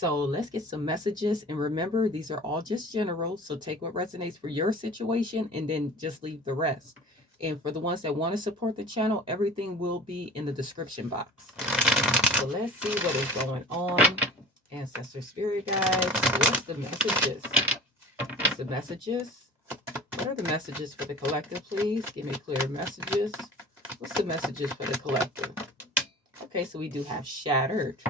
So let's get some messages. And remember, these are all just general. So take what resonates for your situation and then just leave the rest. And for the ones that want to support the channel, everything will be in the description box. So let's see what is going on. Ancestor spirit guides. What's the messages? What's the messages? What are the messages for the collective, please? Give me clear messages. What's the messages for the collective? Okay, so we do have shattered.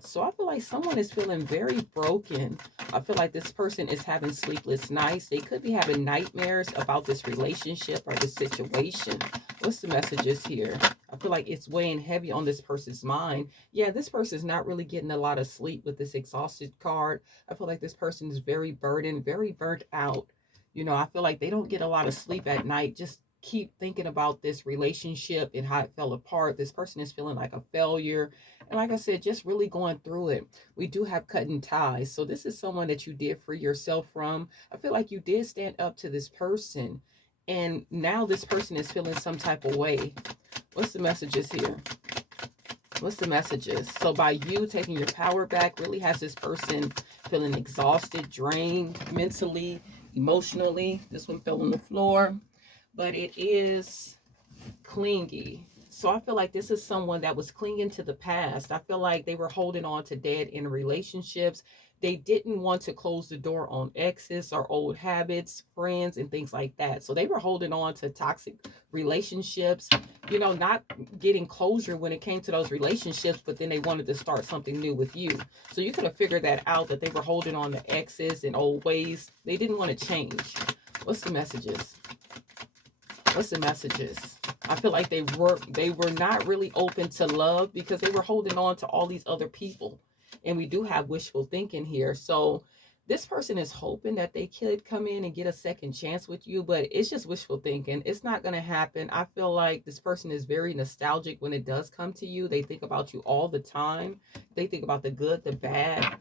So I feel like someone is feeling very broken. I feel like this person is having sleepless nights. They could be having nightmares about this relationship or this situation. What's the messages here? I feel like it's weighing heavy on this person's mind. Yeah, this person is not really getting a lot of sleep with this exhausted card. I feel like this person is very burdened, very burnt out. You know, I feel like they don't get a lot of sleep at night. Just keep thinking about this relationship and how it fell apart. This person is feeling like a failure. And like I said, just really going through it. We do have cutting ties. So this is someone that you did free yourself from. I feel like you did stand up to this person. And now this person is feeling some type of way. What's the messages here? What's the messages? So by you taking your power back, really has this person feeling exhausted, drained, mentally, emotionally. This one fell on the floor. But it is clingy. So I feel like this is someone that was clinging to the past. I feel like they were holding on to dead end relationships. They didn't want to close the door on exes or old habits, friends, and things like that. So they were holding on to toxic relationships, you know, not getting closure when it came to those relationships, but then they wanted to start something new with you. So you could have figured that out, that they were holding on to exes and old ways. They didn't want to change. What's the messages? What's the messages? I feel like they were not really open to love because they were holding on to all these other people. And we do have wishful thinking here. So this person is hoping that they could come in and get a second chance with you, but it's just wishful thinking. It's not going to happen. I feel like this person is very nostalgic when it does come to you. They think about you all the time. They think about the good, the bad.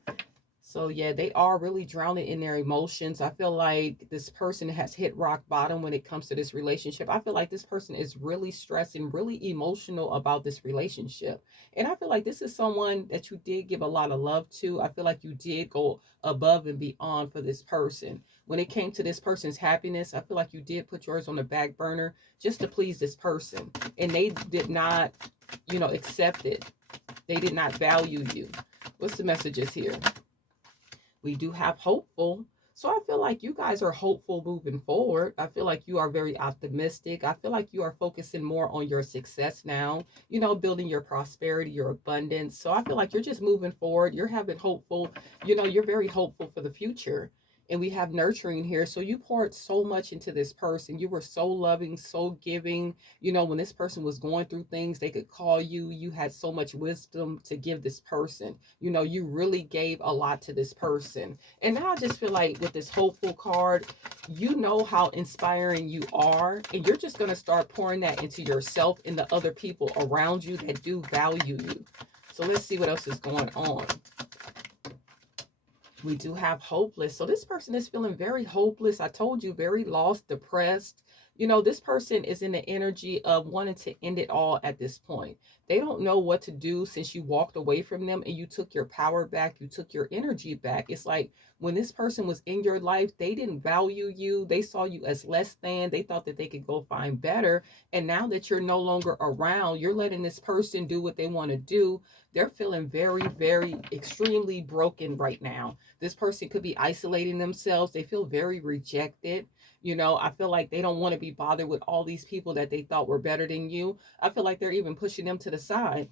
So yeah, they are really drowning in their emotions. I feel like this person has hit rock bottom when it comes to this relationship. I feel like this person is really stressed and really emotional about this relationship. And I feel like this is someone that you did give a lot of love to. I feel like you did go above and beyond for this person. When it came to this person's happiness, I feel like you did put yours on the back burner just to please this person. And they did not, you know, accept it. They did not value you. What's the messages here? We do have hopeful. So I feel like you guys are hopeful moving forward. I feel like you are very optimistic. I feel like you are focusing more on your success now, you know, building your prosperity, your abundance. So I feel like you're just moving forward. You're having hopeful, you know, you're very hopeful for the future. And we have nurturing here. So you poured so much into this person. You were so loving, so giving. You know, when this person was going through things, they could call you. You had so much wisdom to give this person. You know, you really gave a lot to this person. And now I just feel like with this hopeful card, you know how inspiring you are. And you're just going to start pouring that into yourself and the other people around you that do value you. So let's see what else is going on. We do have hopeless. So this person is feeling very hopeless. I told you, very lost, depressed. You know, this person is in the energy of wanting to end it all at this point. They don't know what to do since you walked away from them and you took your power back. You took your energy back. It's like when this person was in your life, they didn't value you. They saw you as less than. They thought that they could go find better. And now that you're no longer around, you're letting this person do what they want to do. They're feeling very, very extremely broken right now. This person could be isolating themselves. They feel very rejected. You know, I feel like they don't want to be bothered with all these people that they thought were better than you. I feel like they're even pushing them to the side.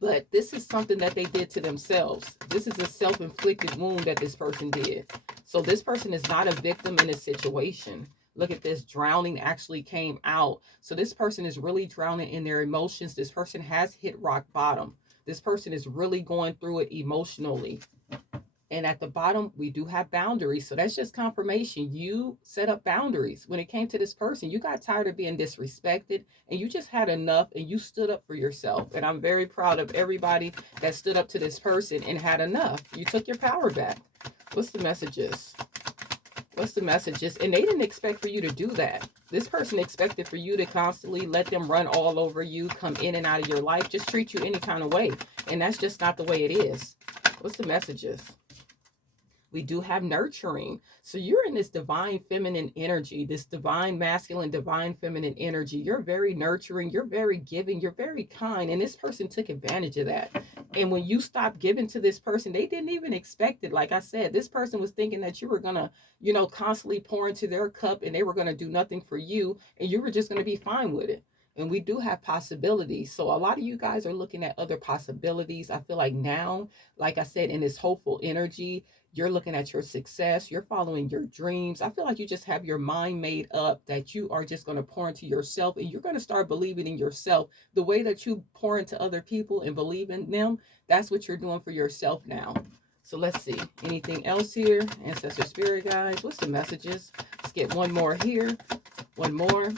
But this is something that they did to themselves. This is a self-inflicted wound that this person did. So this person is not a victim in this situation. Look at this, drowning actually came out. So this person is really drowning in their emotions. This person has hit rock bottom. This person is really going through it emotionally. And at the bottom, we do have boundaries. So that's just confirmation. You set up boundaries. When it came to this person, you got tired of being disrespected and you just had enough and you stood up for yourself. And I'm very proud of everybody that stood up to this person and had enough. You took your power back. What's the messages? What's the messages? And they didn't expect for you to do that. This person expected for you to constantly let them run all over you, come in and out of your life, just treat you any kind of way. And that's just not the way it is. What's the messages? We do have nurturing. So you're in this divine feminine energy, this divine masculine, divine feminine energy. You're very nurturing. You're very giving. You're very kind. And this person took advantage of that. And when you stop giving to this person, they didn't even expect it. Like I said, this person was thinking that you were going to, constantly pour into their cup and they were going to do nothing for you. And you were just going to be fine with it. And we do have possibilities. So a lot of you guys are looking at other possibilities. I feel like now, like I said, in this hopeful energy, you're looking at your success, you're following your dreams. I feel like you just have your mind made up that you are just going to pour into yourself, and you're going to start believing in yourself. The way that you pour into other people and believe in them, that's what you're doing for yourself now. So let's see. Anything else here? Ancestor spirit guys, what's the messages? Let's get one more here. One more.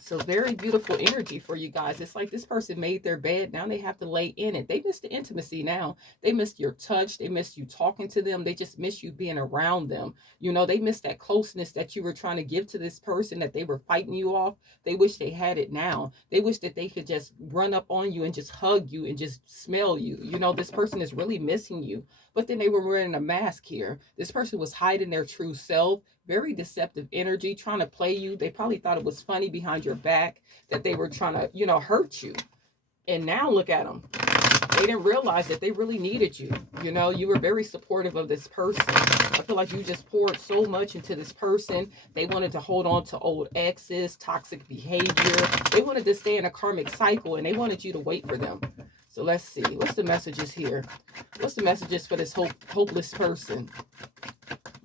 So very beautiful energy for you guys. It's like this person made their bed. Now they have to lay in it. They miss the intimacy now. They missed your touch. They missed you talking to them. They just miss you being around them. They miss that closeness that you were trying to give to this person that they were fighting you off. They wish they had it now. They wish that they could just run up on you and just hug you and just smell you. This person is really missing you. But then they were wearing a mask here. This person was hiding their true self. Very deceptive energy, trying to play you. They probably thought it was funny behind your back that they were trying to, hurt you. And now look at them. They didn't realize that they really needed you. You were very supportive of this person. I feel like you just poured so much into this person. They wanted to hold on to old exes, toxic behavior. They wanted to stay in a karmic cycle, and they wanted you to wait for them. So let's see. What's the messages here? What's the messages for this hopeless person?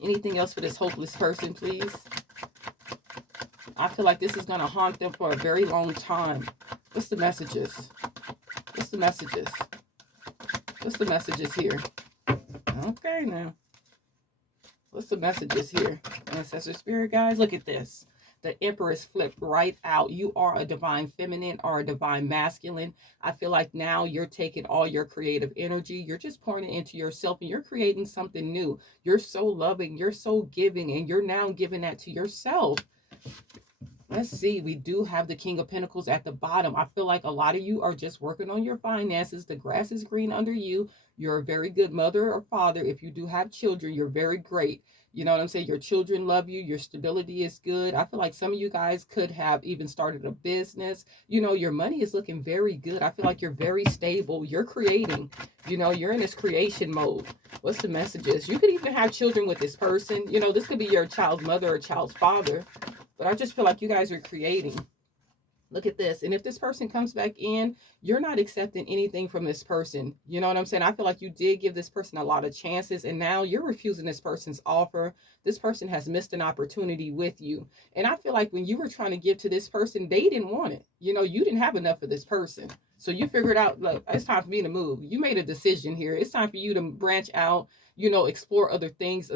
Anything else for this hopeless person, please? I feel like this is going to haunt them for a very long time. What's the messages? What's the messages? What's the messages here? Okay, now. What's the messages here? Ancestor spirit guys, look at this. The Empress flipped right out. You are a divine feminine or a divine masculine. I feel like now you're taking all your creative energy. You're just pouring it into yourself and you're creating something new. You're so loving. You're so giving. And you're now giving that to yourself. Let's see. We do have the King of Pentacles at the bottom. I feel like a lot of you are just working on your finances. The grass is green under you. You're a very good mother or father. If you do have children, you're very great. You know what I'm saying? Your children love you. Your stability is good. I feel like some of you guys could have even started a business. Your money is looking very good. I feel like you're very stable. You're creating. You're in this creation mode. What's the messages? You could even have children with this person. This could be your child's mother or child's father. But I just feel like you guys are creating. Look at this. And if this person comes back in, you're not accepting anything from this person. You know what I'm saying? I feel like you did give this person a lot of chances, and now you're refusing this person's offer. This person has missed an opportunity with you. And I feel like when you were trying to give to this person, they didn't want it. You didn't have enough of this person. So you figured out, like, it's time for me to move. You made a decision here. It's time for you to branch out, explore other things,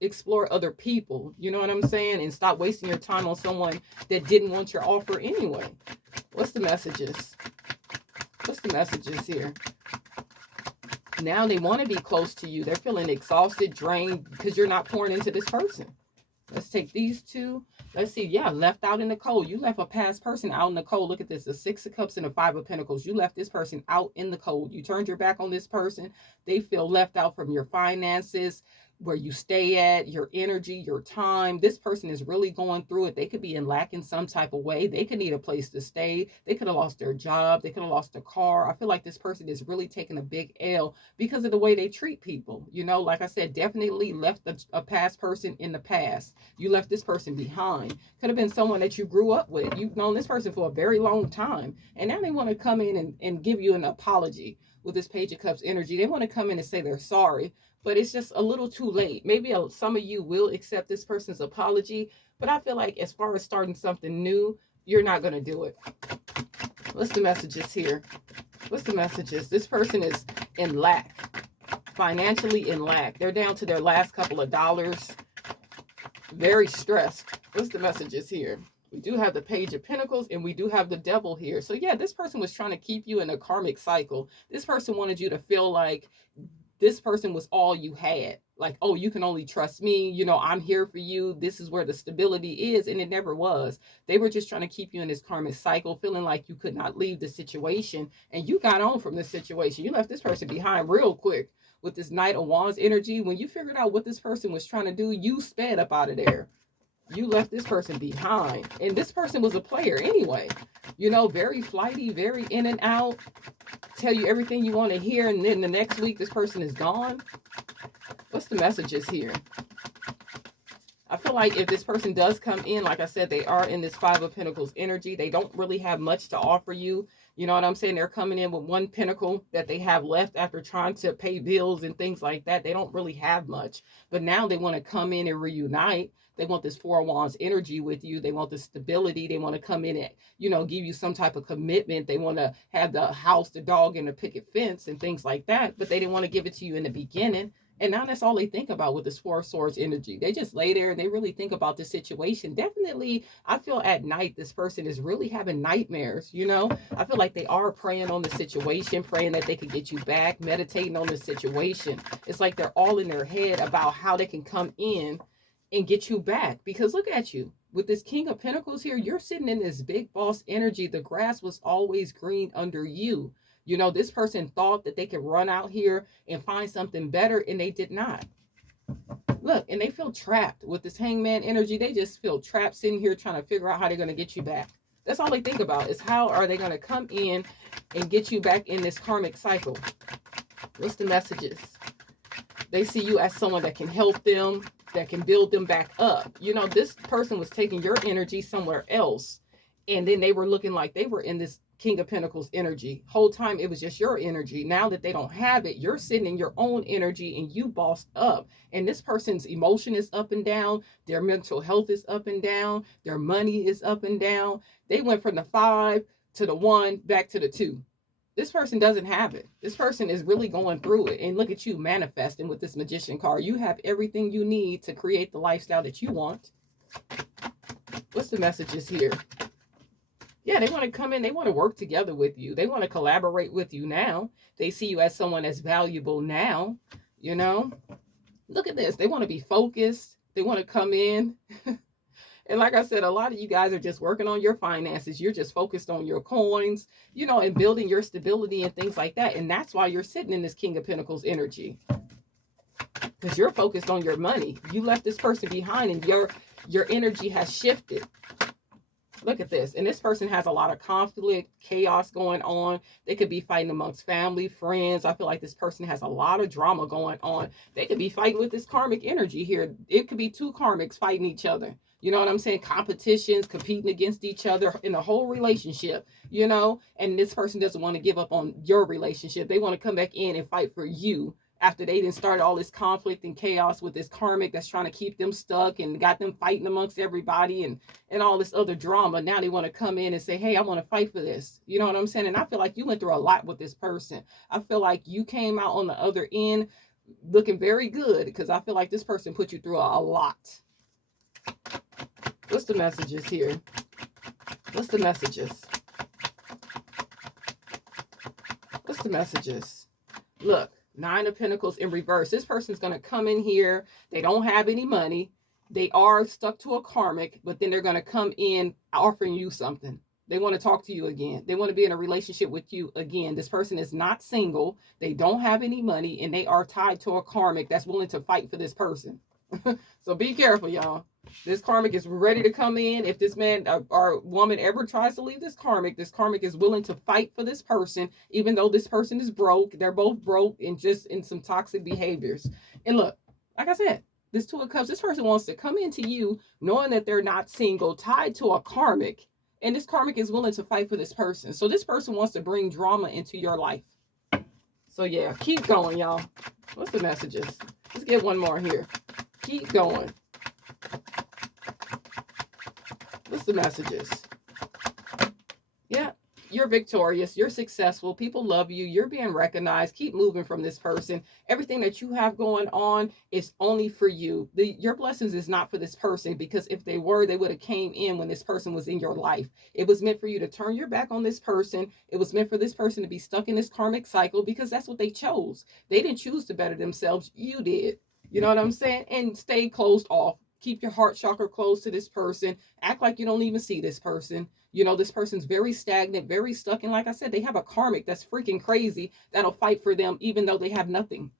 explore other people, you know what I'm saying? And stop wasting your time on someone that didn't want your offer anyway. What's the messages? What's the messages here? Now they want to be close to you. They're feeling exhausted, drained, because you're not pouring into this person. Let's take these two. Let's see. Yeah, left out in the cold. You left a past person out in the cold. Look at this. The Six of Cups and the Five of Pentacles. You left this person out in the cold. You turned your back on this person. They feel left out from your finances, where you stay at, your energy, your time. This person is really going through it. They could be in lack in some type of way. They could need a place to stay. They could have lost their job. They could have lost a car. I feel like this person is really taking a big L because of the way they treat people. Like I said, definitely left a past person in the past. You left this person behind. Could have been someone that you grew up with. You've known this person for a very long time. And now they want to come in and give you an apology with this Page of Cups energy. They want to come in and say they're sorry. But it's just a little too late. Maybe some of you will accept this person's apology, but I feel like as far as starting something new, you're not going to do it. What's the messages here? What's the messages? This person is in lack, financially in lack. They're down to their last couple of dollars. Very stressed. What's the messages here? We do have the Page of Pentacles and we do have the Devil here. So yeah, this person was trying to keep you in a karmic cycle. This person wanted you to feel like this person was all you had. Like, oh, you can only trust me. I'm here for you. This is where the stability is. And it never was. They were just trying to keep you in this karmic cycle, feeling like you could not leave the situation. And you got on from this situation. You left this person behind real quick with this Knight of Wands energy, when you figured out what this person was trying to do, you sped up out of there. You left this person behind. And this person was a player anyway. You know, very flighty, very in and out. Tell you everything you want to hear. And then the next week, this person is gone. What's the messages here? I feel like if this person does come in, like I said, they are in this Five of Pentacles energy. They don't really have much to offer you. You know what I'm saying? They're coming in with one pentacle that they have left after trying to pay bills and things like that. They don't really have much. But now they want to come in and reunite. They want this Four of Wands energy with you. They want the stability. They want to come in and, you know, give you some type of commitment. They want to have the house, the dog, and the picket fence and things like that. But they didn't want to give it to you in the beginning. And now that's all they think about with this Four of Swords energy. They just lay there and they really think about the situation. Definitely, I feel at night, this person is really having nightmares, you know? I feel like they are praying on the situation, praying that they could get you back, meditating on the situation. It's like they're all in their head about how they can come in and get you back. Because look at you. With this King of Pentacles here, you're sitting in this big boss energy. The grass was always green under you. You know, this person thought that they could run out here and find something better, and they did not. Look, and they feel trapped with this Hangman energy. They just feel trapped sitting here trying to figure out how they're going to get you back. That's all they think about is how are they going to come in and get you back in this karmic cycle. What's the messages? They see you as someone that can help them, that can build them back up. You know, this person was taking your energy somewhere else, and then they were looking like they were in this King of Pentacles energy. Whole time it was just your energy. Now that they don't have it, you're sitting in your own energy and you bossed up. And this person's emotion is up and down. Their mental health is up and down. Their money is up and down. They went from the 5 to the 1 back to the 2. This person doesn't have it. This person is really going through it. And look at you manifesting with this Magician card. You have everything you need to create the lifestyle that you want. What's the messages here? Yeah, they want to come in. They want to work together with you. They want to collaborate with you now. They see you as someone that's valuable now. You know, look at this. They want to be focused. They want to come in. And like I said, a lot of you guys are just working on your finances. You're just focused on your coins, you know, and building your stability and things like that. And that's why you're sitting in this King of Pentacles energy. Because you're focused on your money. You left this person behind and your energy has shifted. Look at this. And this person has a lot of conflict, chaos going on. They could be fighting amongst family, friends. I feel like this person has a lot of drama going on. They could be fighting with this karmic energy here. It could be two karmics fighting each other. You know what I'm saying? Competitions, competing against each other in the whole relationship, you know? And this person doesn't want to give up on your relationship. They want to come back in and fight for you after they didn't start all this conflict and chaos with this karmic that's trying to keep them stuck and got them fighting amongst everybody and all this other drama. Now they want to come in and say, hey, I want to fight for this. You know what I'm saying? And I feel like you went through a lot with this person. I feel like you came out on the other end looking very good because I feel like this person put you through a lot. What's the messages here? What's the messages? What's the messages? Look, 9 of Pentacles in reverse. This person's going to come in here. They don't have any money. They are stuck to a karmic, but then they're going to come in offering you something. They want to talk to you again. They want to be in a relationship with you again. This person is not single. They don't have any money, and they are tied to a karmic that's willing to fight for this person. So be careful, y'all. This karmic is ready to come in. If this man or woman ever tries to leave this karmic is willing to fight for this person, even though this person is broke. They're both broke and just in some toxic behaviors. And look, like I said, this 2 of Cups, this person wants to come into you knowing that they're not single, tied to a karmic. And this karmic is willing to fight for this person. So this person wants to bring drama into your life. So yeah, keep going, y'all. What's the messages? Let's get one more here. Keep going. What's the messages? Yeah, you're victorious. You're successful. People love you. You're being recognized. Keep moving from this person. Everything that you have going on is only for you. Your blessings is not for this person, because if they were, they would have came in when this person was in your life. It was meant for you to turn your back on this person. It was meant for this person to be stuck in this karmic cycle because that's what they chose. They didn't choose to better themselves. You did. You know what I'm saying? And stay closed off. Keep your heart chakra close to this person. Act like you don't even see this person. You know, this person's very stagnant, very stuck. And like I said, they have a karmic that's freaking crazy that'll fight for them even though they have nothing.